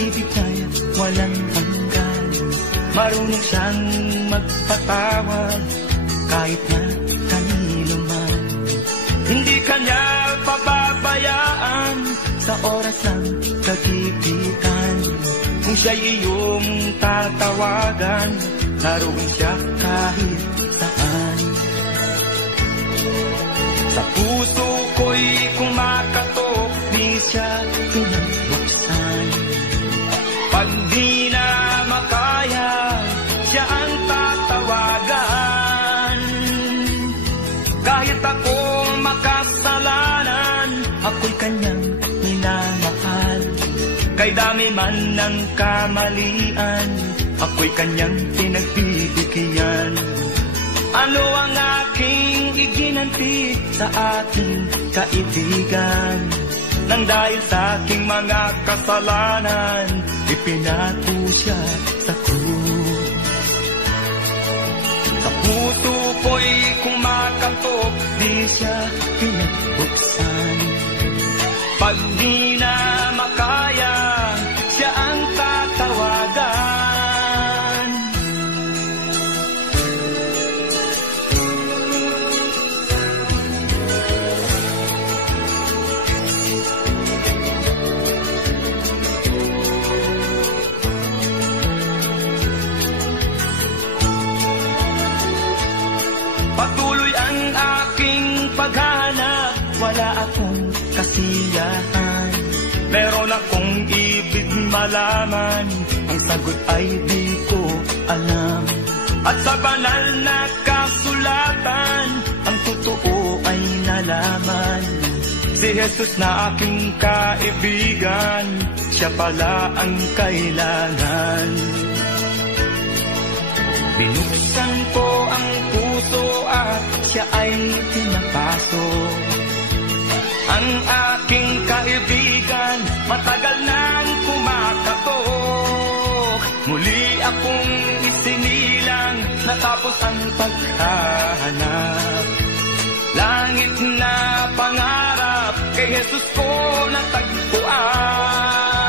pag-ibig ay walang hanggan. Marunong siyang magpatawad kahit na kanino man. Hindi kanya pababayaan sa oras ng kagipitan. Kung siya'y iyong tatawagan, naroon siya kahit saan. Sa puso ko'y kumakatok, di siya pinabuksan. Pag di na makaya, siya ang tatawagan. Kahit akong makasalanan, ako'y kanyang minamahal. Kay dami man ng kamalian, ako'y kanyang pinagbibigyan. Ano ang aking iginanti sa aking kaibigan? Nang dahil sa aking mga kasalanan, ipinato siya sa krus. Sa puso ko'y kumakatok, di siya pinagbuksan. Pag di na makaya, siya ang tatawagan. Patuloy ang aking paghanap, wala akong kasiyahan. Meron akong ibig malaman, ang sagot ay di ko alam. At sa banal na kasulatan, ang totoo ay nalaman. Si Jesus na aking kaibigan, siya pala ang kailangan. Binuksan ko ang puso at siya ay pinapasok. Ang aking kaibigan, matagal nang kumakatok. Muli akong isinilang, natapos ang paghahanap. Langit na pangarap, kay Jesus ko natagpuan.